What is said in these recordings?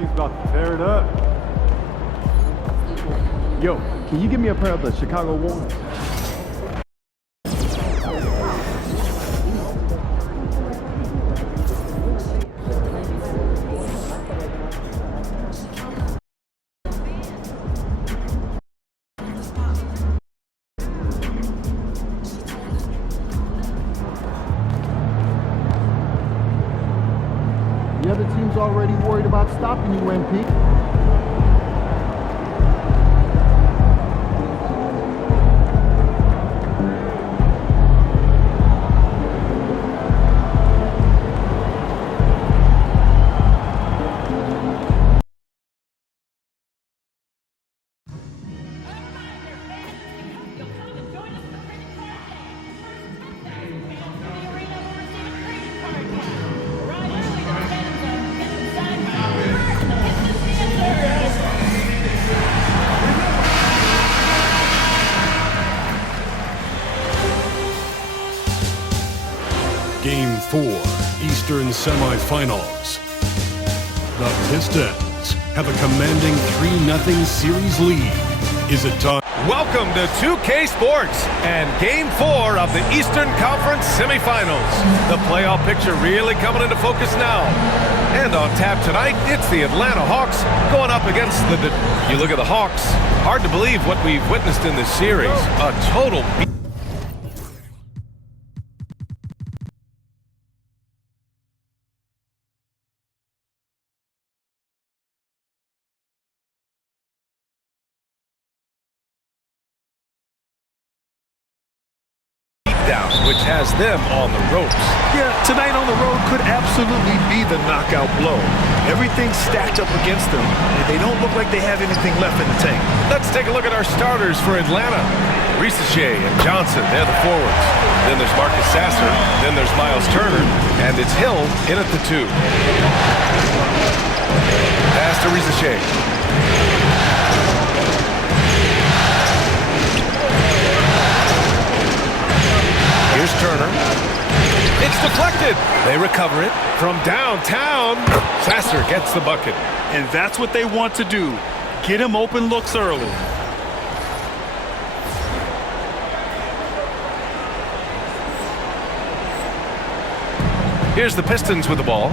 team's about to tear it up. Yo, can you give me a pair of the Chicago Wolves? The other team's already worried about stopping you, MP. Game 4, Eastern Semifinals. The Pistons have a commanding 3-0 series lead. Is it time? Welcome to 2K Sports and Game 4 of the Eastern Conference Semifinals. The playoff picture really coming into focus now. And on tap tonight, it's the Atlanta Hawks going up against you look at the Hawks, hard to believe what we've witnessed in this series. A total which has them on the ropes. Yeah, tonight on the road could absolutely be the knockout blow. Everything's stacked up against them, and they don't look like they have anything left in the tank. Let's take a look at our starters for Atlanta. Ricochet and Johnson, they're the forwards. Then there's Marcus Sasser, then there's Miles Turner, and it's Hill in at the 2. Pass to Ricochet. Here's Turner. It's deflected. They recover it from downtown. Sasser gets the bucket. And that's what they want to do. Get him open looks early. Here's the Pistons with the ball,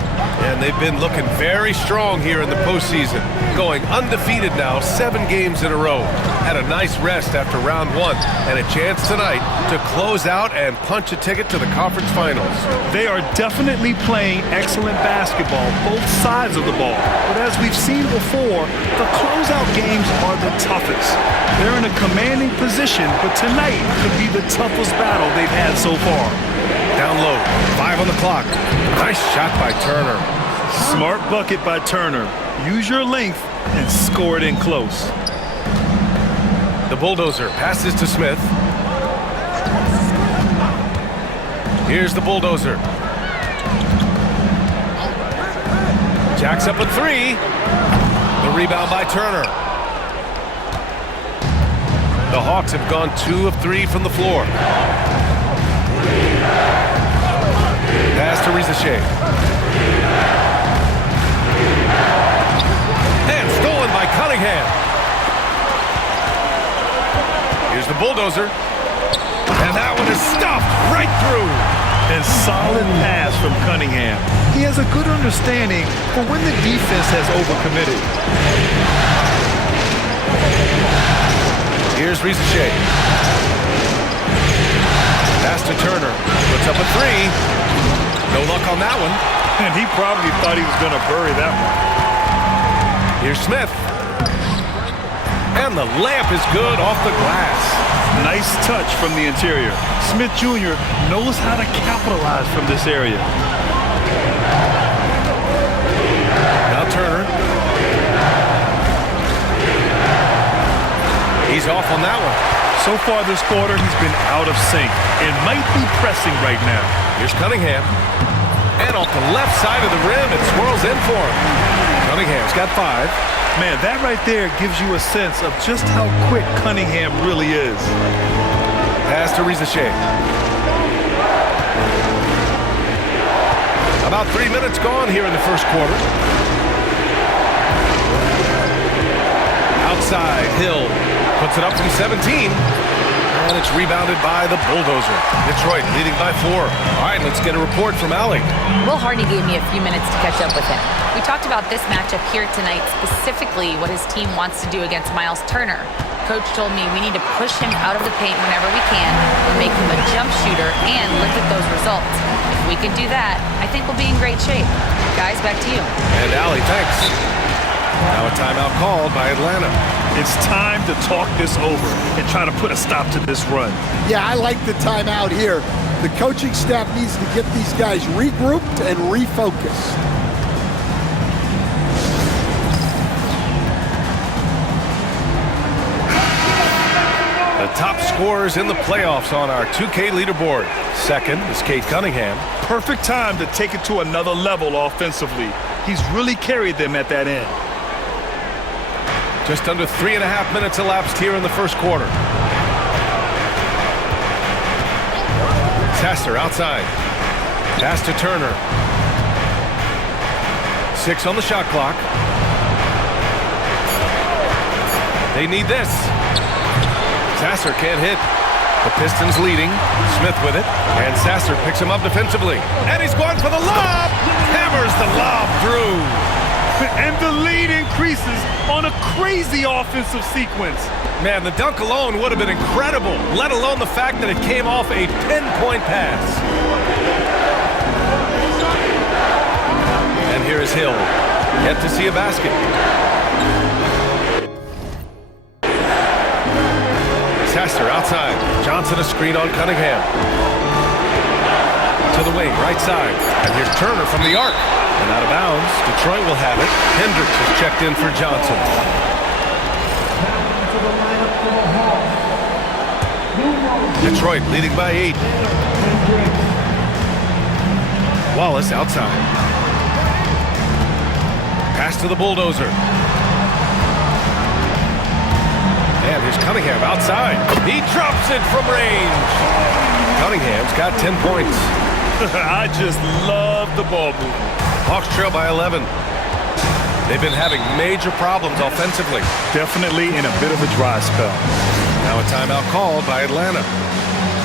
and they've been looking very strong here in the postseason, going undefeated now 7 games in a row. Had a nice rest after round 1, and a chance tonight to close out and punch a ticket to the conference finals. They are definitely playing excellent basketball, both sides of the ball. But as we've seen before, the closeout games are the toughest. They're in a commanding position, but tonight could be the toughest battle they've had so far. Down low, 5 on the clock. Nice shot by Turner. Smart bucket by Turner. Use your length and score it in close. The Bulldozer passes to Smith. Here's the Bulldozer. Jacks up a 3. The rebound by Turner. The Hawks have gone 2 of 3 from the floor. Pass to Ricochet. And stolen by Cunningham. Here's the Bulldozer. And that one is stuffed right through. And solid pass from Cunningham. He has a good understanding for when the defense has overcommitted. Here's Ricochet. Pass to Turner. Puts up a 3. No luck on that one. And he probably thought he was going to bury that one. Here's Smith. And the layup is good off the glass. Nice touch from the interior. Smith Jr. knows how to capitalize from this area. Now Turner. He's off on that one. So far this quarter, he's been out of sync and might be pressing right now. Here's Cunningham. And off the left side of the rim, it swirls in for him. Cunningham's got 5. Man, that right there gives you a sense of just how quick Cunningham really is. Pass to Ricochet. About 3 minutes gone here in the first quarter. side. Hill puts it up from 17. And it's rebounded by the Bulldozer. Detroit leading by 4. All right, let's get a report from Allie. Will Harney gave me a few minutes to catch up with him. We talked about this matchup here tonight, specifically what his team wants to do against Miles Turner. Coach told me we need to push him out of the paint whenever we can and make him a jump shooter and look at those results. If we can do that, I think we'll be in great shape. Guys, back to you. And Allie, thanks. Now a timeout called by Atlanta. It's time to talk this over and try to put a stop to this run. Yeah, I like the timeout here. The coaching staff needs to get these guys regrouped and refocused. The top scorers in the playoffs on our 2K leaderboard. Second is Cade Cunningham. Perfect time to take it to another level offensively. He's really carried them at that end. Just under 3.5 minutes elapsed here in the first quarter. Sasser outside. Pass to Turner. 6 on the shot clock. They need this. Sasser can't hit. The Pistons leading. Smith with it. And Sasser picks him up defensively. And he's going for the lob. Hammers the lob through. And the lead increases on a crazy offensive sequence. Man, the dunk alone would have been incredible, let alone the fact that it came off a 10-point pass. And here is Hill. Yet to see a basket. Sasser outside. Johnson a screen on Cunningham. To the wing, right side. And here's Turner from the arc. And out of bounds, Detroit will have it. Hendricks is checked in for Johnson. Detroit leading by 8. Wallace outside. Pass to the Bulldozer. And here's Cunningham outside. He drops it from range. Cunningham's got 10 points. I just love the ball movement. Hawks trail by 11. They've been having major problems offensively. Definitely in a bit of a dry spell. Now a timeout called by Atlanta.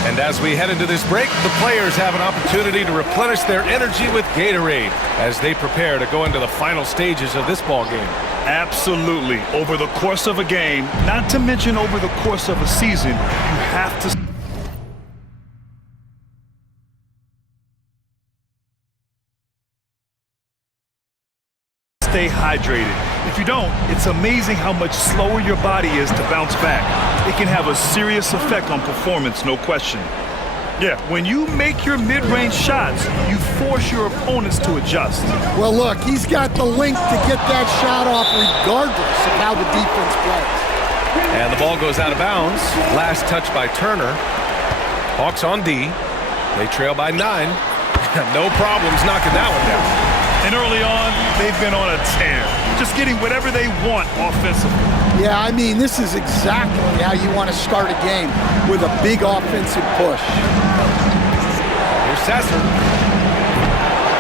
And as we head into this break, the players have an opportunity to replenish their energy with Gatorade as they prepare to go into the final stages of this ball game. Absolutely. Over the course of a game, not to mention over the course of a season, you have to stay hydrated. If you don't, it's amazing how much slower your body is to bounce back. It can have a serious effect on performance, no question. Yeah, when you make your mid-range shots, you force your opponents to adjust. Well, look, he's got the length to get that shot off regardless of how the defense plays. And the ball goes out of bounds. Last touch by Turner. Hawks on D. They trail by 9. No problems knocking that one down. And early on, they've been on a tear, just getting whatever they want offensively. Yeah, I mean, this is exactly how you want to start a game, with a big offensive push. Here's Sasser.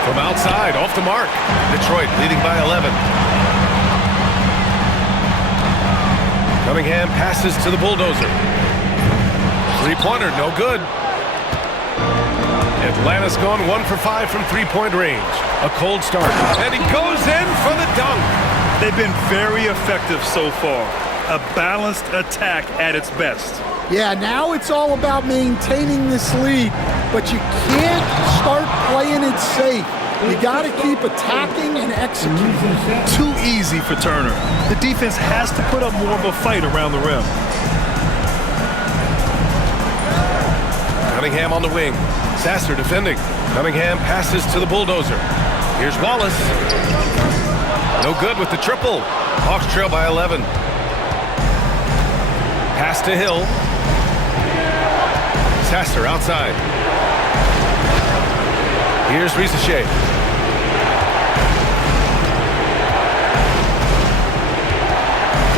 From outside, off the mark. Detroit leading by 11. Cunningham passes to the Bulldozer. Three-pointer, no good. Atlanta's gone 1 for 5 from three-point range. A cold start. And he goes in for the dunk. They've been very effective so far. A balanced attack at its best. Yeah, now it's all about maintaining this lead, but you can't start playing it safe. You got to keep attacking and executing. Too easy for Turner. The defense has to put up more of a fight around the rim. Cunningham on the wing. Sasser defending. Cunningham passes to the Bulldozer. Here's Wallace. No good with the triple. Hawks trail by 11. Pass to Hill. Sasser outside. Here's Risache.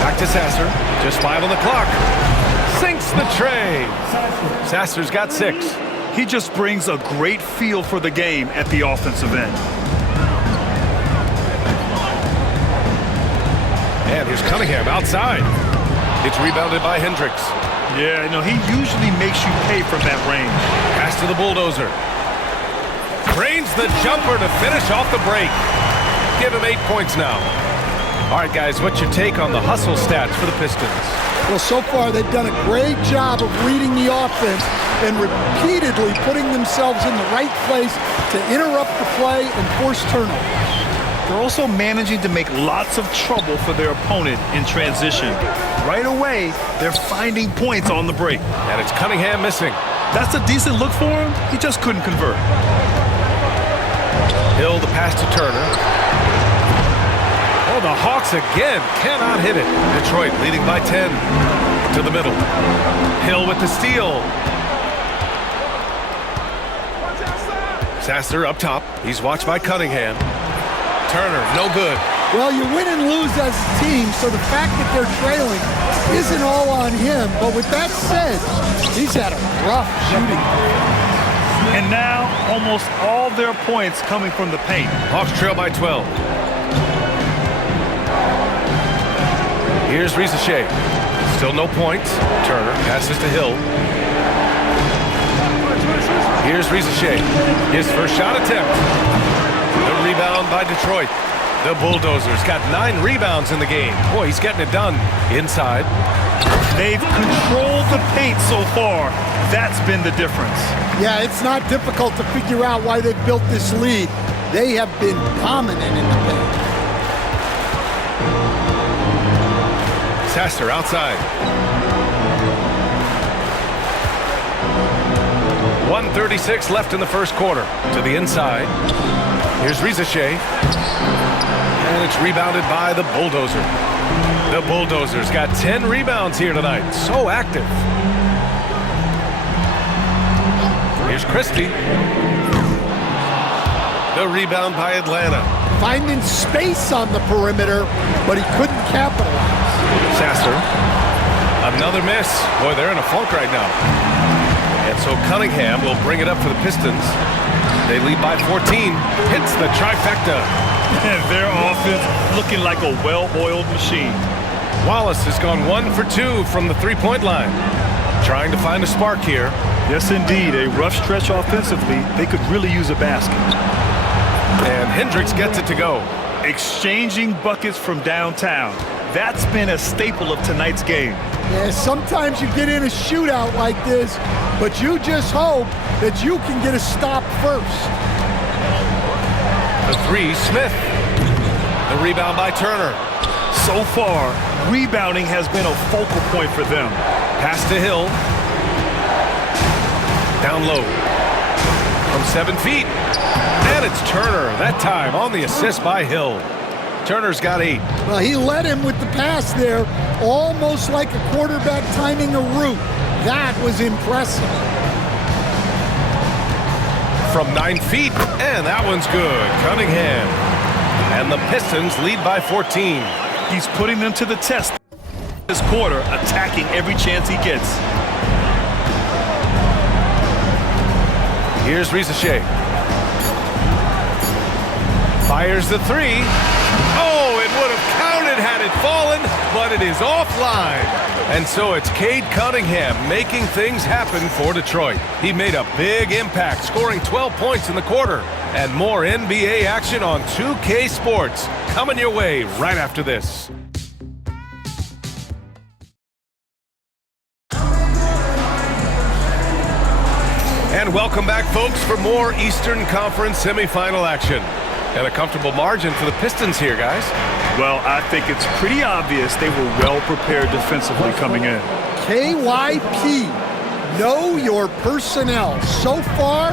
Back to Sasser. Just 5 on the clock. Sinks the tray. Sasser's got 6. He just brings a great feel for the game at the offensive end. And here's Cunningham outside. It's rebounded by Hendricks. Yeah, he usually makes you pay from that range. Pass to the bulldozer. Drains the jumper to finish off the break. Give him 8 points now. All right, guys, what's your take on the hustle stats for the Pistons? Well, so far they've done a great job of reading the offense and repeatedly putting themselves in the right place to interrupt the play and force turnovers. They're also managing to make lots of trouble for their opponent in transition. Right away, they're finding points on the break. And it's Cunningham missing. That's a decent look for him. He just couldn't convert. Hill the pass to Turner. Oh, the Hawks again cannot hit it. Detroit leading by 10 to the middle. Hill with the steal. Sasser up top. He's watched by Cunningham. Turner, no good. Well, you win and lose as a team, so the fact that they're trailing isn't all on him. But with that said, he's had a rough shooting. And now, almost all their points coming from the paint. Hawks trail by 12. Here's Rizachet. Still no points. Turner passes to Hill. Here's Rizachet. His first shot attempt. The rebound by Detroit. The Bulldozers got 9 rebounds in the game. Boy, he's getting it done inside. They've controlled the paint so far. That's been the difference. Yeah, it's not difficult to figure out why they've built this lead. They have been dominant in the paint. Sasser outside. 1:36 left in the first quarter. To the inside. Here's Rizachet. And it's rebounded by the Bulldozer. The Bulldozers got 10 rebounds here tonight. So active. Here's Christie. The rebound by Atlanta. Finding space on the perimeter, but he couldn't capitalize. Sasser. Another miss. Boy, they're in a funk right now. And so Cunningham will bring it up for the Pistons. They lead by 14. Hits the trifecta. And their offense looking like a well-oiled machine. Wallace has gone 1 for 2 from the three-point line. Trying to find a spark here. Yes, indeed. A rough stretch offensively. They could really use a basket. And Hendricks gets it to go. Exchanging buckets from downtown. That's been a staple of tonight's game. Yeah, sometimes you get in a shootout like this, but you just hope that you can get a stop first. The three, Smith. The rebound by Turner. So far, rebounding has been a focal point for them. Pass to Hill. Down low. From 7 feet. And it's Turner, that time on the assist by Hill. Turner's got 8. Well, he led him with the pass there, almost like a quarterback timing a route. That was impressive. From 9 feet, and that one's good. Cunningham. And the Pistons lead by 14. He's putting them to the test this quarter, attacking every chance he gets. Here's Rizachet. Fires the 3. Oh, it would have counted had it fallen, but it is offline. And so it's Cade Cunningham making things happen for Detroit. He made a big impact, scoring 12 points in the quarter. And more NBA action on 2K Sports coming your way right after this. And welcome back, folks, for more Eastern Conference semifinal action. And a comfortable margin for the Pistons here, guys. Well, I think it's pretty obvious they were well prepared defensively coming in. KYP, know your personnel. So far,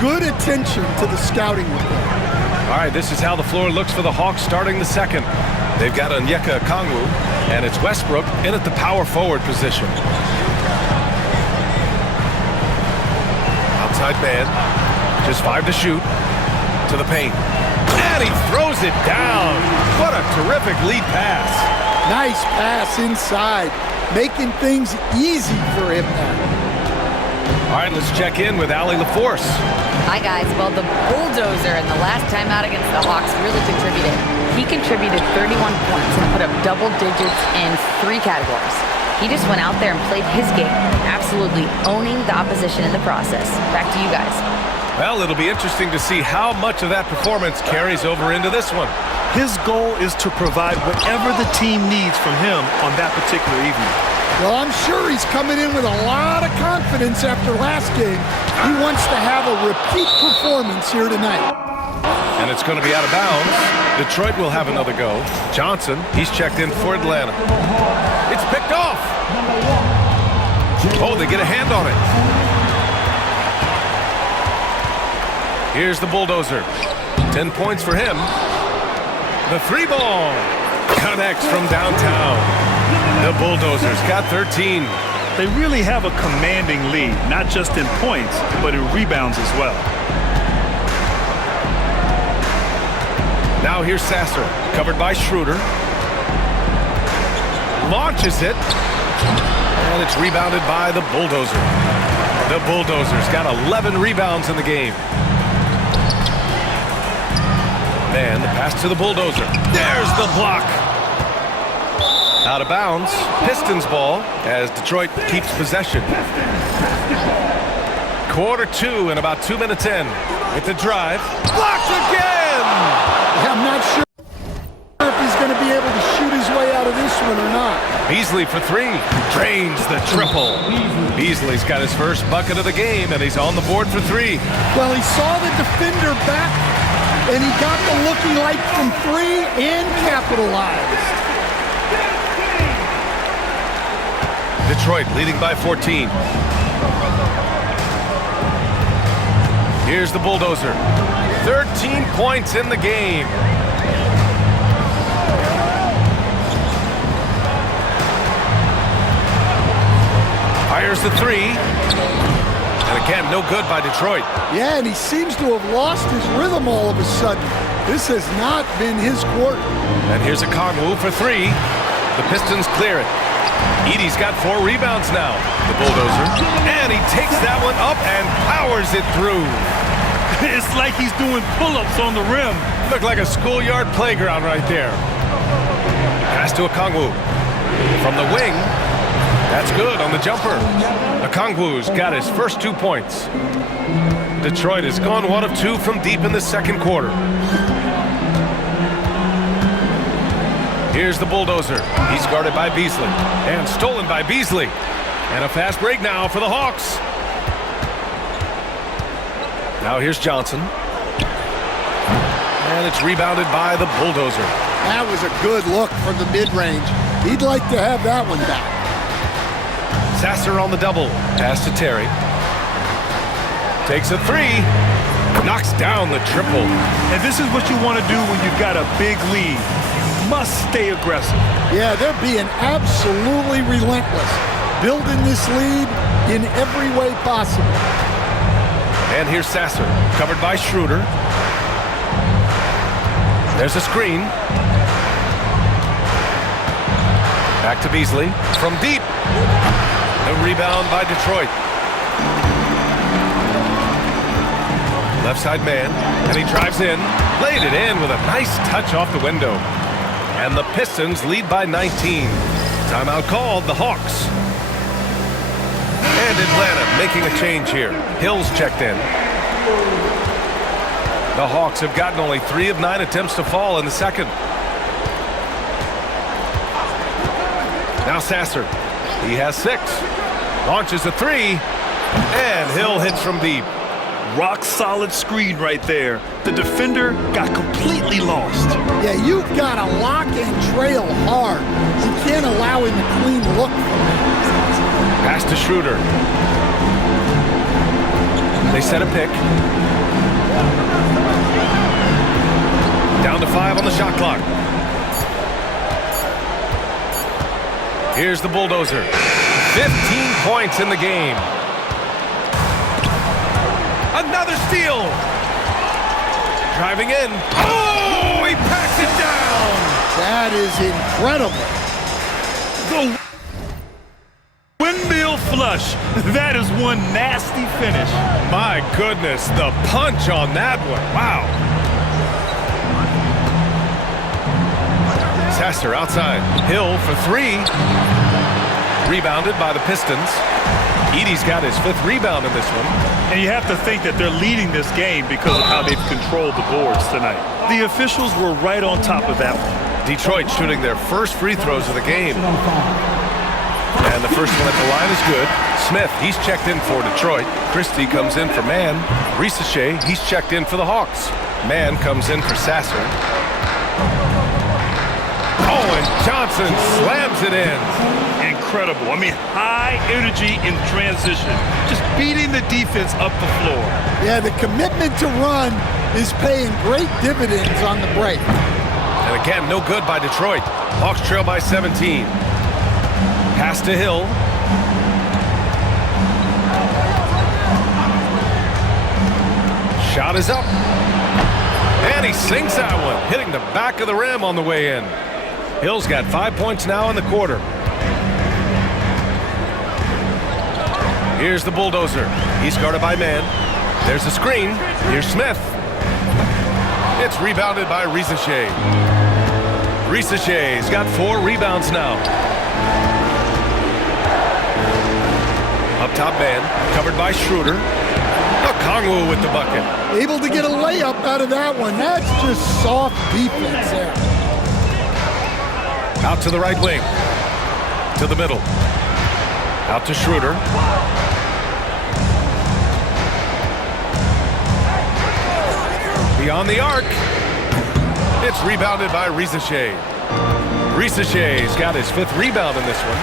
good attention to the scouting report. All right, this is how the floor looks for the Hawks starting the second. They've got Onyeka Okongwu, and it's Westbrook in at the power forward position. Outside man, just 5 to shoot, to the paint. And he throws it down. What a terrific lead pass. Nice pass inside, making things easy for him now. All right, let's check in with Allie LaForce. Hi, guys. Well, the Bulldozer in the last time out against the Hawks really contributed. He contributed 31 points and put up double digits in 3 categories. He just went out there and played his game, absolutely owning the opposition in the process. Back to you guys. Well, it'll be interesting to see how much of that performance carries over into this one. His goal is to provide whatever the team needs from him on that particular evening. Well, I'm sure he's coming in with a lot of confidence after last game. He wants to have a repeat performance here tonight. And it's going to be out of bounds. Detroit will have another go. Johnson, he's checked in for Atlanta. It's picked off. Oh, they get a hand on it. Here's the bulldozer. 10 points for him. The three ball connects from downtown. The Bulldozers got 13. They really have a commanding lead, not just in points, but in rebounds as well. Now here's Sasser, covered by Schroeder. Launches it. And it's rebounded by the Bulldozer. The Bulldozers got 11 rebounds in the game. And the pass to the Bulldozer. There's the block. Out of bounds. Pistons ball as Detroit keeps possession. Quarter two and about 2 minutes in. With the drive. Blocked again! I'm not sure if he's going to be able to shoot his way out of this one or not. Beasley for three. Drains the triple. Beasley's got his first bucket of the game, and he's on the board for three. Well, he saw the defender back, and he got the looky like from three and capitalized. Detroit leading by 14. Here's the Bulldozer. 13 points in the game. Fires the three. And again, no good by Detroit. Yeah, and he seems to have lost his rhythm all of a sudden. This has not been his quarter. And here's a Kongwu for three. The Pistons clear it. Edey's got 4 rebounds now, the Bulldozer. And he takes that one up and powers it through. It's like he's doing pull-ups on the rim. Looked like a schoolyard playground right there. Pass to a Kongwu. From the wing, that's good on the jumper. Okongwu's got his first 2 points. Detroit has gone 1 of 2 from deep in the second quarter. Here's the Bulldozer. He's guarded by Beasley. And stolen by Beasley. And a fast break now for the Hawks. Now here's Johnson. And it's rebounded by the Bulldozer. That was a good look from the mid-range. He'd like to have that one back. Sasser on the double. Pass to Terry. Takes a three. Knocks down the triple. And this is what you want to do when you've got a big lead. Must stay aggressive. Yeah, they're being absolutely relentless, building this lead in every way possible. And here's Sasser, covered by Schroeder. There's a screen. Back to Beasley from deep. The rebound by Detroit. Left side man, and he drives in. Laid it in with a nice touch off the window. And the Pistons lead by 19. Timeout called, the Hawks. And Atlanta making a change here. Hill's checked in. The Hawks have gotten only 3 of 9 attempts to fall in the second. Now Sasser. He has 6. Launches a 3. And Hill hits from deep. Rock solid screen right there. The defender got completely lost. Yeah, you've got to lock and trail hard. You can't allow him a clean look. Pass to Schroeder. They set a pick. Down to 5 on the shot clock. Here's the Bulldozer. 15 points in the game. Another steal. Driving in. Oh, he packs it down. That is incredible. The windmill flush. That is one nasty finish. My goodness, the punch on that one. Wow. Sasser outside. Hill for 3. Rebounded by the Pistons. Edey's got his 5th rebound in this one. And you have to think that they're leading this game because of how they've controlled the boards tonight. The officials were right on top of that one. Detroit shooting their first free throws of the game. And the first one at the line is good. Smith, he's checked in for Detroit. Christie comes in for Mann. Risacher, he's checked in for the Hawks. Mann comes in for Sasser. Oh, and Johnson slams it in. Incredible. I mean, high energy in transition. Just beating the defense up the floor. Yeah, the commitment to run is paying great dividends on the break. And again, no good by Detroit. Hawks trail by 17. Pass to Hill. Shot is up. And he sinks that one, hitting the back of the rim on the way in. Hill's got 5 points now in the quarter. Here's the bulldozer. He's guarded by Mann. There's a screen. Here's Smith. It's rebounded by Risacher. Risacher's got 4 rebounds now. Up top, Mann, covered by Schroeder. Okongwu with the bucket. Able to get a layup out of that one. That's just soft defense there. Out to the right wing. To the middle. Out to Schroeder. Beyond the arc. It's rebounded by Risacher. Risacher's got his 5th rebound in this one.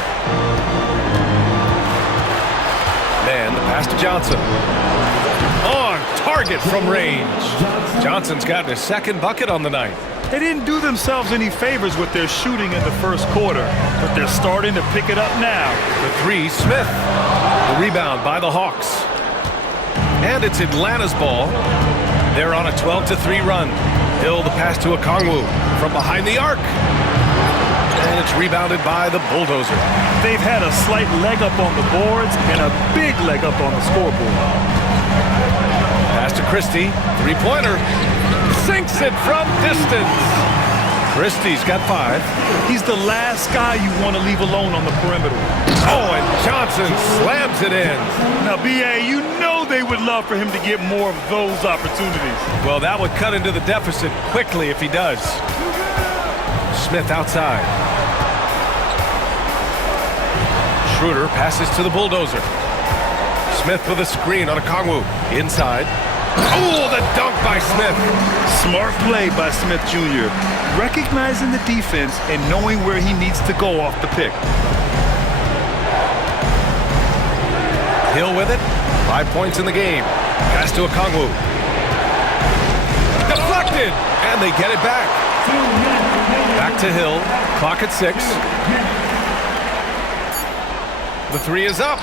Mann, the pass to Johnson. On target from range. Johnson's got his 2nd bucket on the night. They didn't do themselves any favors with their shooting in the first quarter, but they're starting to pick it up now. The 3, Smith. The rebound by the Hawks. And it's Atlanta's ball. They're on a 12-3 run. Hill, the pass to Okongwu from behind the arc. And it's rebounded by the bulldozer. They've had a slight leg up on the boards and a big leg up on the scoreboard. Pass to Christie. 3-pointer. Sinks it from distance. Christie's got 5. He's the last guy you want to leave alone on the perimeter. Oh, and Johnson slams it in. Now, B.A., you know they would love for him to get more of those opportunities. Well, that would cut into the deficit quickly if he does. Smith outside. Schroeder passes to the bulldozer. Smith with a screen on Okongwu. Inside. Oh, the dunk by Smith. Smart play by Smith Jr. Recognizing the defense and knowing where he needs to go off the pick. Hill with it. 5 points in the game. Pass to Okongwu. Deflected. And they get it back. Back to Hill. Clock at 6. The 3 is up.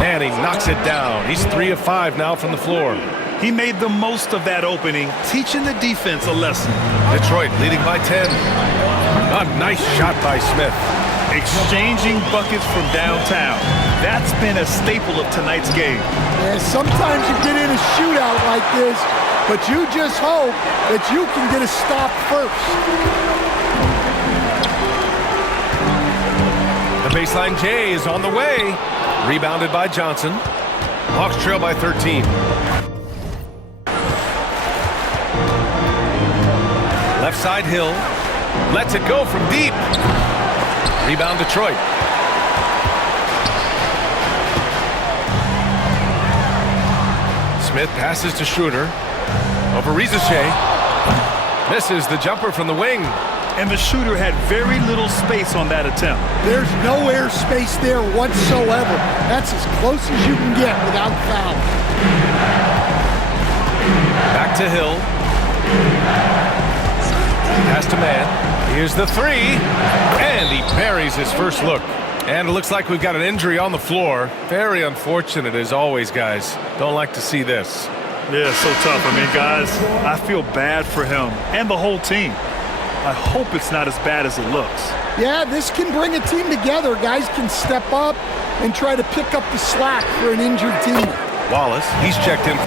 And he knocks it down. He's 3 of 5 now from the floor. He made the most of that opening, teaching the defense a lesson. Detroit leading by 10. A nice shot by Smith. Exchanging buckets from downtown. That's been a staple of tonight's game. Yeah, sometimes you get in a shootout like this, but you just hope that you can get a stop first. The baseline J is on the way. Rebounded by Johnson. Hawks trail by 13. Left side Hill. Lets it go from deep. Rebound Detroit. Smith passes to Schroeder. Over Risacher. Misses the jumper from the wing. And the shooter had very little space on that attempt. There's no air space there whatsoever. That's as close as you can get without foul. Back to Hill. Pass to Mann. Here's the 3. And he buries his first look. And it looks like we've got an injury on the floor. Very unfortunate as always, guys. Don't like to see this. Yeah, so tough. I mean, guys, I feel bad for him and the whole team. I hope it's not as bad as it looks. Yeah, this can bring a team together. Guys can step up and try to pick up the slack for an injured team. Wallace, he's checked in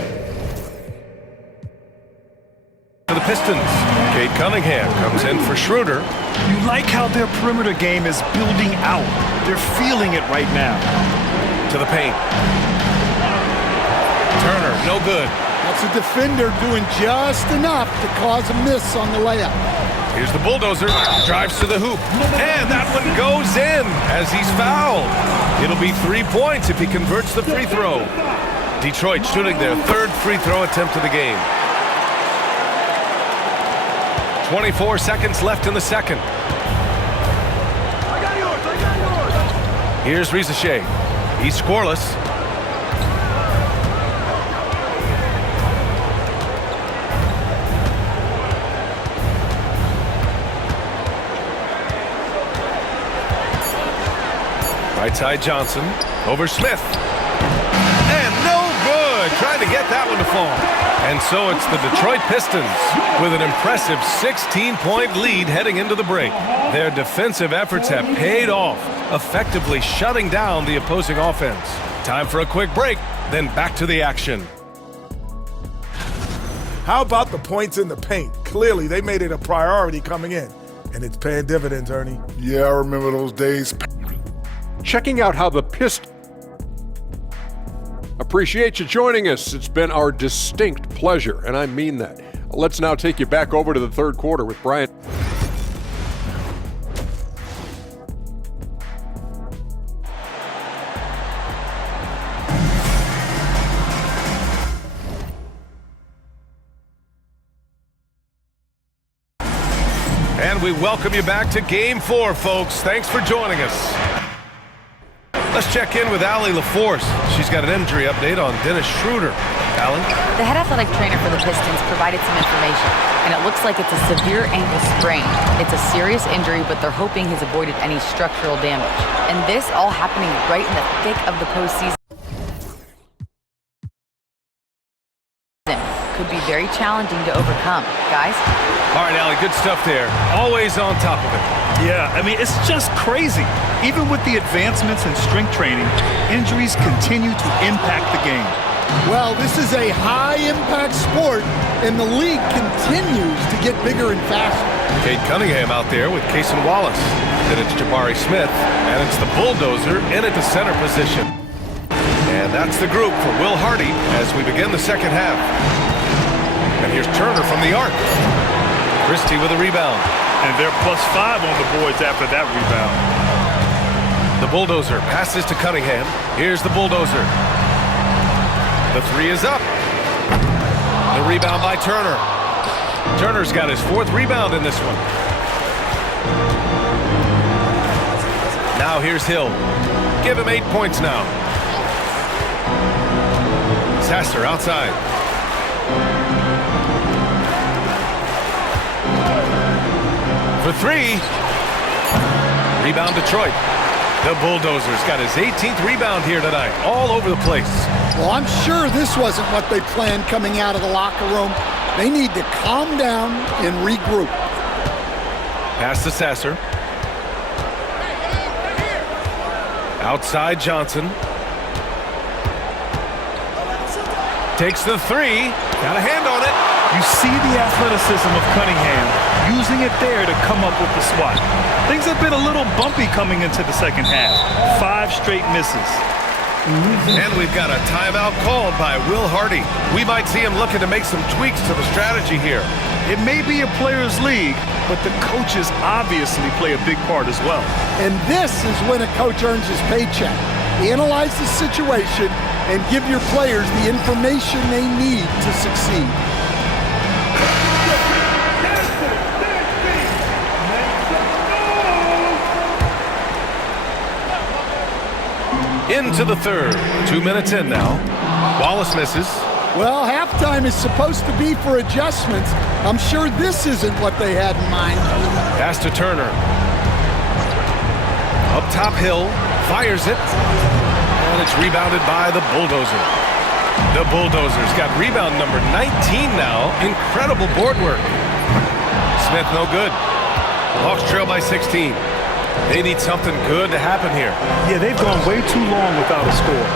for the Pistons. Cade Cunningham comes in for Schroeder. You like how their perimeter game is building out. They're feeling it right now. To the paint. Turner, no good. That's a defender doing just enough to cause a miss on the layup. Here's the bulldozer, drives to the hoop, and that one goes in as he's fouled. It'll be 3 points if he converts the free throw. Detroit shooting their third free throw attempt of the game. 24 seconds left in the second. Here's Rizachet. He's scoreless. Right side Johnson, over Smith. And no good! Trying to get that one to fall. And so it's the Detroit Pistons with an impressive 16-point lead heading into the break. Their defensive efforts have paid off, effectively shutting down the opposing offense. Time for a quick break, then back to the action. How about the points in the paint? Clearly, they made it a priority coming in. And it's paying dividends, Ernie. Yeah, I remember those days. Checking out how the Pistons. Appreciate you joining us. It's been our distinct pleasure, and I mean that. Let's now take you back over to the third quarter with Brian. And we welcome you back to Game 4, folks. Thanks for joining us. Let's check in with Allie LaForce. She's got an injury update on Dennis Schroeder. Allie? The head athletic trainer for the Pistons provided some information, and it looks like it's a severe ankle sprain. It's a serious injury, but they're hoping he's avoided any structural damage. And this all happening right in the thick of the postseason. Could be very challenging to overcome. Guys? All right, Allie, good stuff there. Always on top of it. Yeah, I mean, it's just crazy. Even with the advancements in strength training, injuries continue to impact the game. Well, this is a high-impact sport, and the league continues to get bigger and faster. Cade Cunningham out there with Cason Wallace. Then it's Jabari Smith, and it's the bulldozer in at the center position. And that's the group for Will Hardy as we begin the second half. And here's Turner from the arc. Christie with a rebound. And they're +5 on the boards after that rebound. The bulldozer passes to Cunningham. Here's the bulldozer. The three is up. The rebound by Turner. Turner's got his fourth rebound in this one. Now here's Hill. Give him 8 points now. Sasser outside. For three. Rebound Detroit. The bulldozer's got his 18th rebound here tonight. All over the place. Well, I'm sure this wasn't what they planned coming out of the locker room. They need to calm down and regroup. Pass to Sasser. Outside Johnson. Takes the three. Got a hand on it. You see the athleticism of Cunningham, using it there to come up with the swat. Things have been a little bumpy coming into the second half. 5 straight misses. And we've got a timeout called by Will Hardy. We might see him looking to make some tweaks to the strategy here. It may be a players' league, but the coaches obviously play a big part as well. And this is when a coach earns his paycheck. Analyze the situation and give your players the information they need to succeed. Into the third. 2 minutes in now. Wallace misses. Well, halftime is supposed to be for adjustments. I'm sure this isn't what they had in mind. Pass to Turner. Up top Hill. Fires it. And it's rebounded by the bulldozer. The bulldozer's got rebound number 19 now. Incredible board work. Smith no good. Hawks trail by 16. They need something good to happen here. Yeah, they've gone way too long without a score.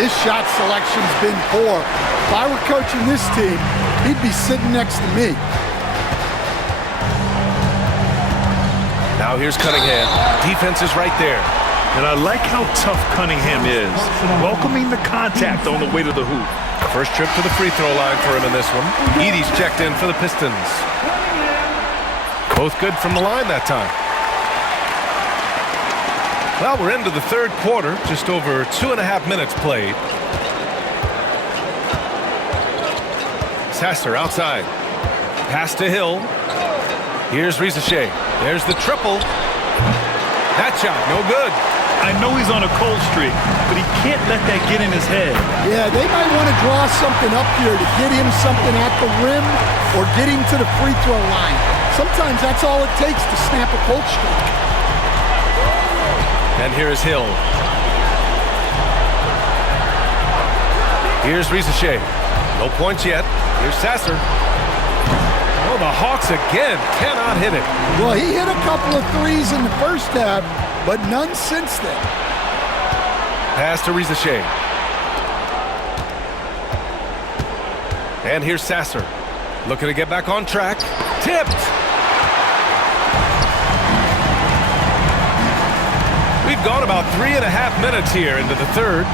His shot selection's been poor. If I were coaching this team, he'd be sitting next to me. Now here's Cunningham. Defense is right there. And I like how tough Cunningham is, welcoming the contact on the way to the hoop. First trip to the free throw line for him in this one. Edey's checked in for the Pistons. Both good from the line that time. Well, we're into the third quarter, just over 2.5 minutes played. Sasser outside. Pass to Hill. Here's Rizachet. There's the triple. That shot, no good. I know he's on a cold streak, but he can't let that get in his head. Yeah, they might want to draw something up here to get him something at the rim or get him to the free throw line. Sometimes that's all it takes to snap a cold streak. And here's Hill. Here's Rizachet. No points yet. Here's Sasser. Oh, the Hawks again cannot hit it. Well, he hit a couple of threes in the first half, but none since then. Pass to Rizachet. And here's Sasser. Looking to get back on track. Tipped. We've gone about 3.5 minutes here into the third.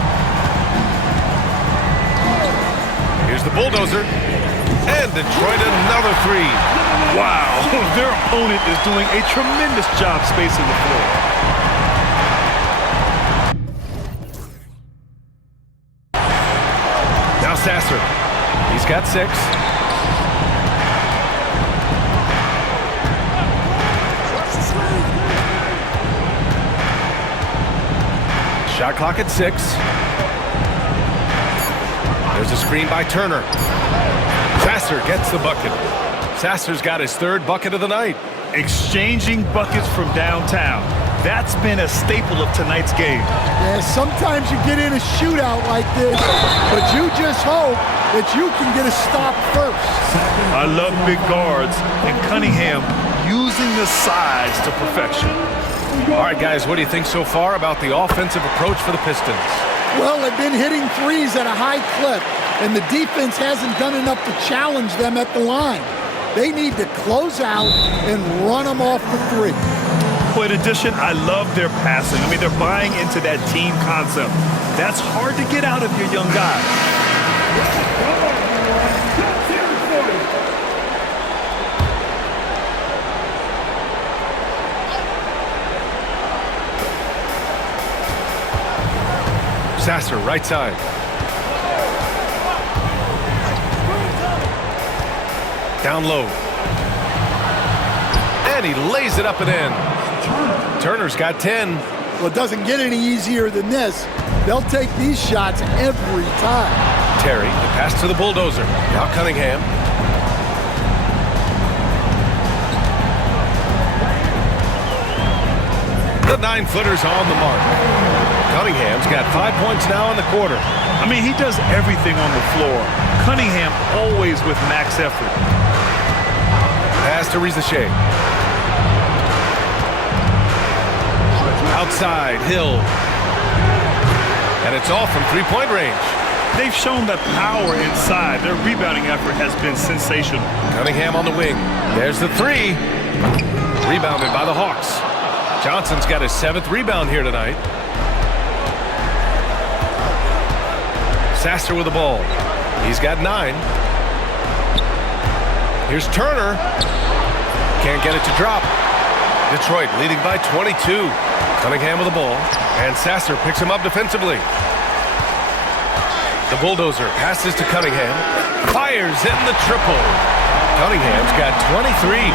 Here's the bulldozer. And Detroit another three. Wow, their opponent is doing a tremendous job spacing the floor. Now Sasser. He's got 6. Shot clock at 6. There's a screen by Turner. Sasser gets the bucket. Sasser's got his 3rd bucket of the night. Exchanging buckets from downtown. That's been a staple of tonight's game. Yeah, sometimes you get in a shootout like this, but you just hope that you can get a stop first. I love big guards, and Cunningham using the size to perfection. All right, guys, what do you think so far about the offensive approach for the Pistons? Well, they've been hitting threes at a high clip, and the defense hasn't done enough to challenge them at the line. They need to close out and run them off the three. In addition, I love their passing. I mean, they're buying into that team concept. That's hard to get out of your young guys. Sasser, right side. Down low. And he lays it up and in. Turner's got 10. Well, it doesn't get any easier than this. They'll take these shots every time. Terry, the pass to the bulldozer. Now Cunningham. The 9-footer's on the mark. Cunningham's got 5 points now in the quarter. I mean, he does everything on the floor. Cunningham always with max effort. Pass to Rizachet. Outside, Hill. And it's all from three-point range. They've shown that power inside. Their rebounding effort has been sensational. Cunningham on the wing. There's the 3. Rebounded by the Hawks. Johnson's got his 7th rebound here tonight. Sasser with the ball. He's got 9. Here's Turner. Can't get it to drop. Detroit leading by 22. Cunningham with the ball. And Sasser picks him up defensively. The bulldozer passes to Cunningham. Fires in the triple. Cunningham's got 23.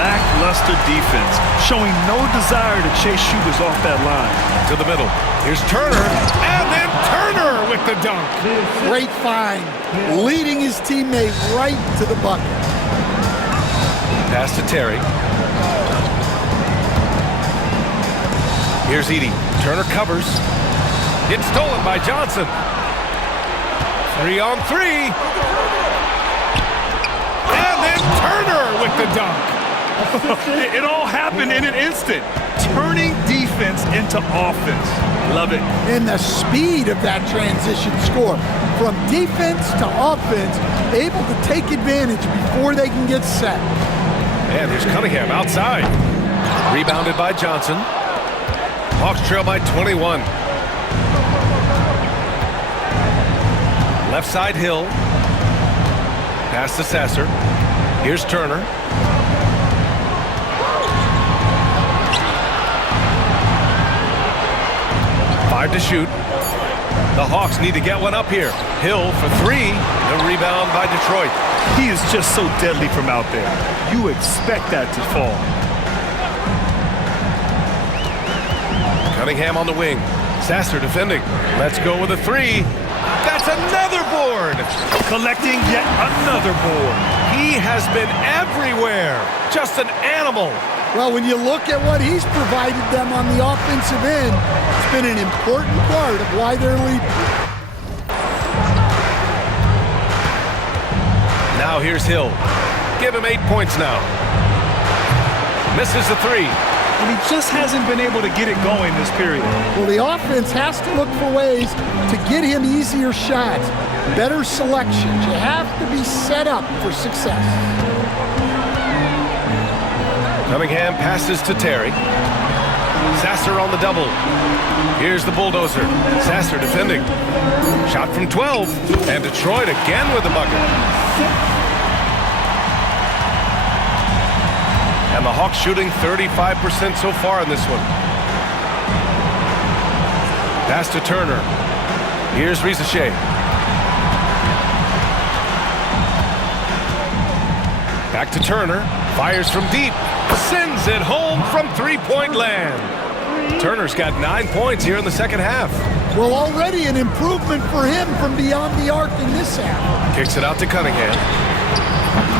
Lackluster defense, showing no desire to chase shooters off that line. To the middle. Here's Turner. And then Turner with the dunk. Great find. Leading his teammate right to the bucket. Pass to Terry. Here's Edey. Turner covers. It's stolen by Johnson. 3 on 3. And then Turner with the dunk. It all happened in an instant. Turning defense into offense. Love it. And the speed of that transition score. From defense to offense, able to take advantage before they can get set. And here's Cunningham outside. Rebounded by Johnson. Hawks trail by 21. Left side, Hill. Pass to Sasser. Here's Turner. Five to shoot. The Hawks need to get one up here. Hill for three. The rebound by Detroit. He is just so deadly from out there. You expect that to fall. Cunningham on the wing. Sasser defending. Let's go with a three. That's another board. Collecting yet another board. He has been everywhere. Just an animal. Well, when you look at what he's provided them on the offensive end, it's been an important part of why they're leading. Now here's Hill. Give him 8 points now. Misses the three. And he just hasn't been able to get it going this period. Well, the offense has to look for ways to get him easier shots, better selections. You have to be set up for success. Cunningham passes to Terry. Sasser on the double. Here's the bulldozer. Sasser defending. Shot from 12. And Detroit again with the bucket. And the Hawks shooting 35% so far in this one. Pass to Turner. Here's Rizachet. Back to Turner. Fires from deep. Sends it home from three-point land. Turner's got 9 points here in the second half. Well, already an improvement for him from beyond the arc in this half. Kicks it out to Cunningham.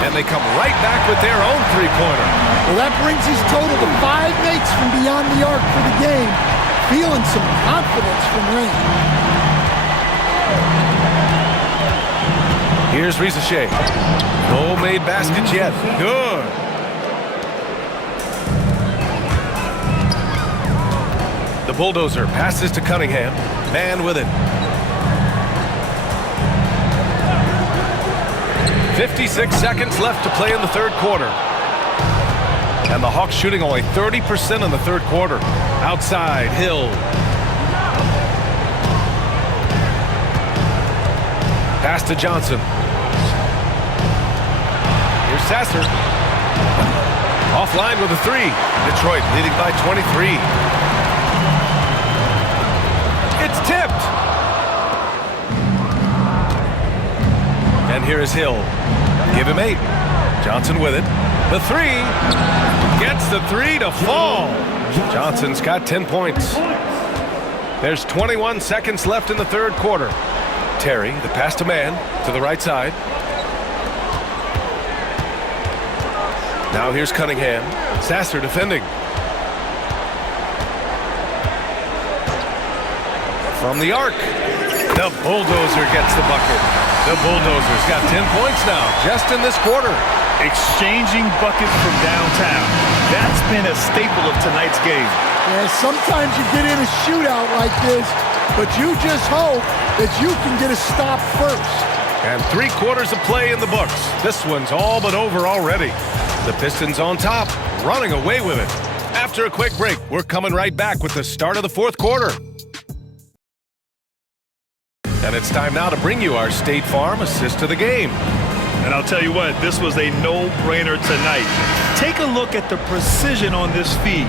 And they come right back with their own three-pointer. Well, that brings his total to 5 makes from beyond the arc for the game. Feeling some confidence from range. Here's Rizachet. No made baskets yet. Good. The bulldozer passes to Cunningham. Man with it. 56 seconds left to play in the third quarter. And the Hawks shooting only 30% in the third quarter. Outside, Hill. Pass to Johnson. Here's Sasser. Offline with a three. Detroit leading by 23. It's tipped. And here is Hill. Give him 8. Johnson with it. The three. Gets the three to fall. Johnson's got 10 points. There's 21 seconds left in the third quarter. Terry, the pass to man, to the right side. Now here's Cunningham. Sasser defending. From the arc. The bulldozer gets the bucket. The bulldozer's got 10 points now, just in this quarter. Exchanging buckets from downtown. That's been a staple of tonight's game. Yeah, sometimes you get in a shootout like this, but you just hope that you can get a stop first. And 3 quarters of play in the books. This one's all but over already. The Pistons on top, running away with it. After a quick break, we're coming right back with the start of the fourth quarter. And it's time now to bring you our State Farm assist to the game. And I'll tell you what, this was a no-brainer tonight. Take a look at the precision on this feed.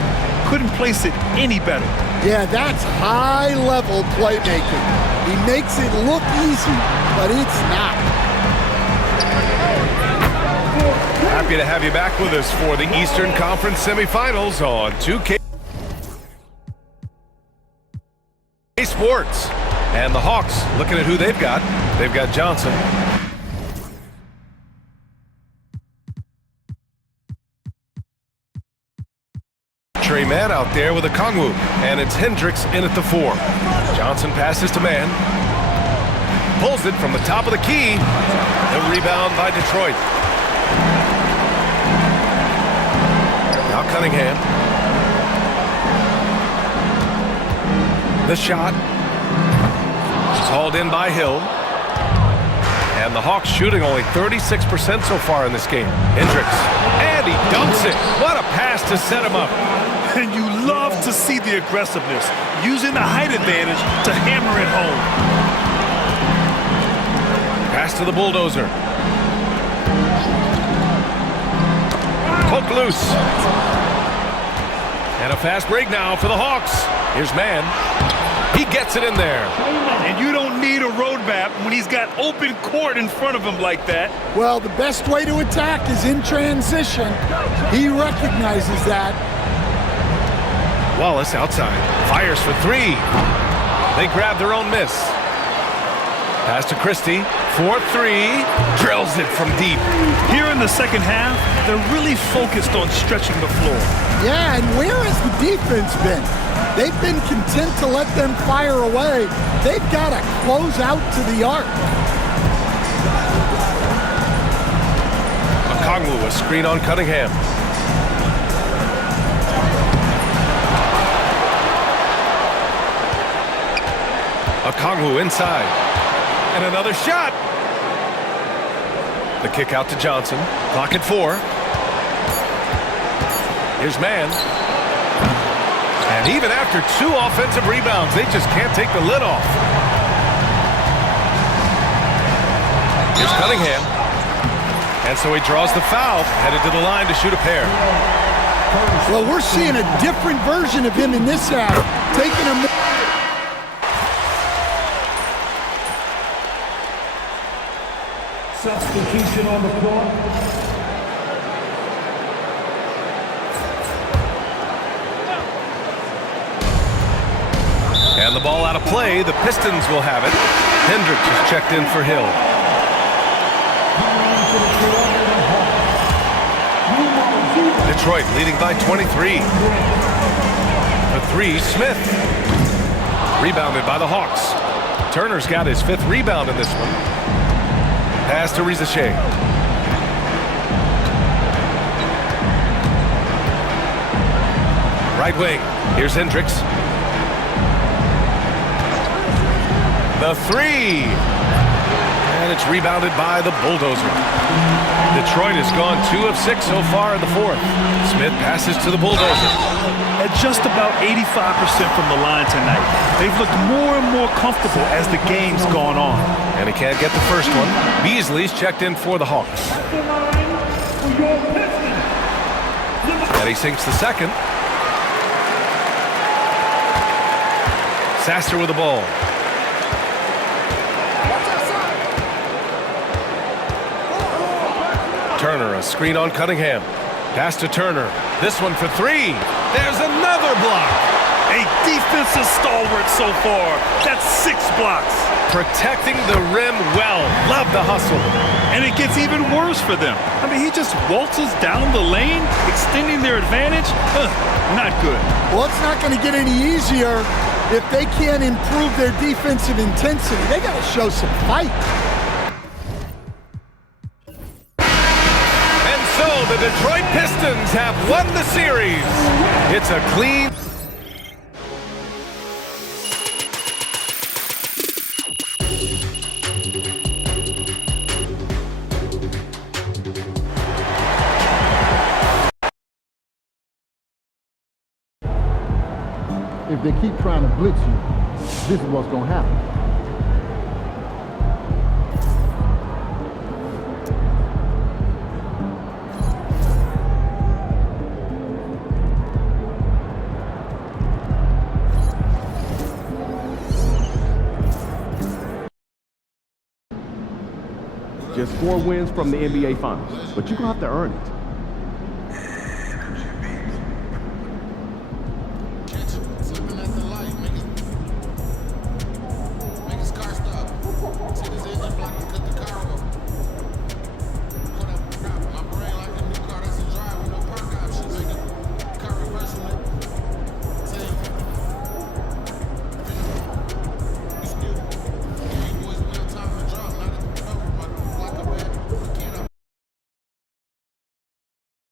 Couldn't place it any better. Yeah, that's high-level playmaking. He makes it look easy, but it's not. Happy to have you back with us for the Eastern Conference semifinals on 2K Sports. And the Hawks, looking at who they've got. They've got Johnson. Trey man out there with a Kongwu. And it's Hendricks in at the 4. Johnson passes to man. Pulls it from the top of the key. The rebound by Detroit. Now Cunningham. The shot. Hauled in by Hill. And the Hawks shooting only 36% so far in this game. Hendricks. And he dunks it. What a pass to set him up. And you love to see the aggressiveness, using the height advantage to hammer it home. Pass to the bulldozer. Hook loose. And a fast break now for the Hawks. Here's Mann. He gets it in there. And you don't need a roadmap when he's got open court in front of him like that. Well, the best way to attack is in transition. He recognizes that. Wallace outside. Fires for three. They grab their own miss. Pass to Christie. 4-3. Drills it from deep. Here in the second half, they're really focused on stretching the floor. Yeah, and where has the defense been? They've been content to let them fire away. They've got to close out to the arc. Okongwu, a screen on Cunningham. Okongwu inside. And another shot. The kick out to Johnson. Clock at 4. Here's Mann. And even after 2 offensive rebounds, they just can't take the lid off. Here's Cunningham. And so he draws the foul, headed to the line to shoot a pair. Well, we're seeing a different version of him in this half, taking a... Substitution on the floor. And the ball out of play. The Pistons will have it. Hendricks is checked in for Hill. Detroit leading by 23. The 3, Smith. Rebounded by the Hawks. Turner's got his 5th rebound in this one. Pass to Rizachet. Right wing. Here's Hendricks. The 3. And it's rebounded by the bulldozer. Detroit has gone 2 of 6 so far in the 4th. Smith passes to the bulldozer. At just about 85% from the line tonight. They've looked more and more comfortable as the game's gone on. And he can't get the first one. Beasley's checked in for the Hawks. And he sinks the second. Sasser with the ball. Turner, a screen on Cunningham. Pass to Turner. This one for 3. There's another block. A defensive stalwart so far. That's 6 blocks. Protecting the rim well. Love the hustle. And it gets even worse for them. I mean, he just waltzes down the lane, extending their advantage. Not good. Well, it's not going to get any easier if they can't improve their defensive intensity. They got to show some fight. The Detroit Pistons have won the series. It's a clean... If they keep trying to blitz you, this is what's going to happen. Just 4 wins from the NBA Finals, but you're going to have to earn it.